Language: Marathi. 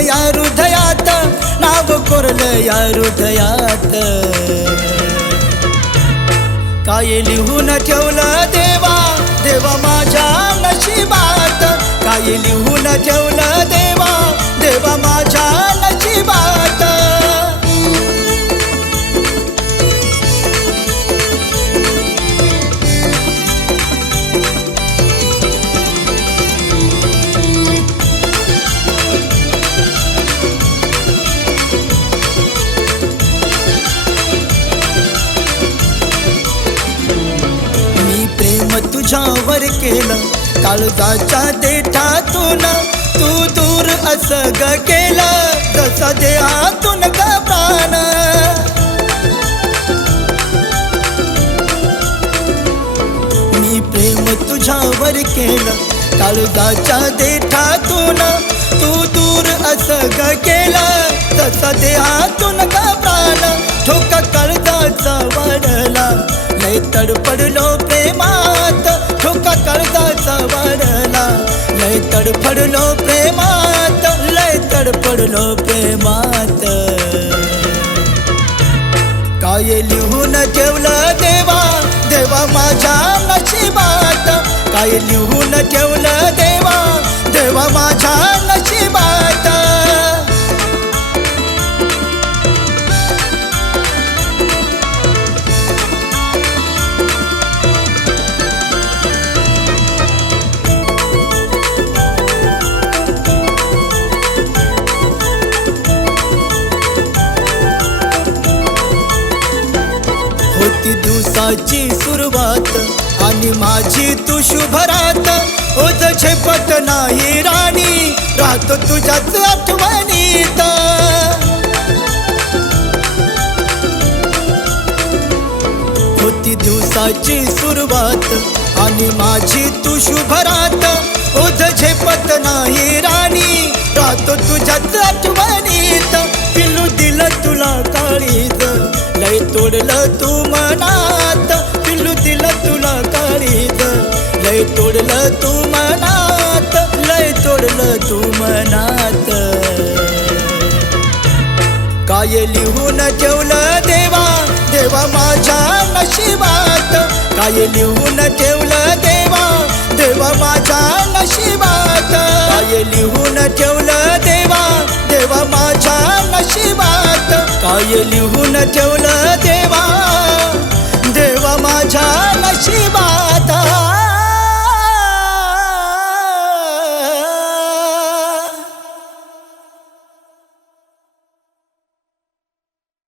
या हृदयात, नाव कोरलं या हृदयात. काय लिहून ठेवलं देवा, देवा माझ्या नशिबात. काय लिहून ठेवलं देवा, देवा माझ्या नशिबात. तुझ्यावर केलं काळजाच्या देठातून, तू दूर असं ग केलं जसा देहातून ग प्राण. मी प्रेम तुझ्यावर केलं काळजाच्या देठातून, तू दूर असं ग केलं जसा देहातून ग प्राण. ठोका काळजाचा वाढला लय तडपडलो प्रेमात, ठोका काळजाचा वाढला लय तडपडलो प्रेमात, लय तडपडलो प्रेमात. काय लिहून ठेवलं देवा, देवा माझ्या नशिबात. काय लिहून ठेवलं देवा, देवा माझ्या नशिबात. होती दिवसाची सुरुवात आणि माझी तू शुभरात. ओझ झेपत नाही राणी, राहतो तुझ्याच आठवणीत. होती दिवसाची सुरुवात आणि माझी तू शुभरात. ओझ झेपत नाही राणी, राहतो तुझ्याच आठवणीत. पिलू दिलं तुला काळीज, लय तोडलं तू मनात. पिलू दिलं तुला काळीज, लय तोडलं तू मनात, लय तोडलं तू मनात. काय लिहून ठेवलं देवा, देवा माझ्या नशिबात. काय लिहून ठेवलं देवा, देवा माझ्या नशिबात. काय लिहून ठेवलं देवा, देवा माझ्या नशिबात. काय लिहून ठेवलं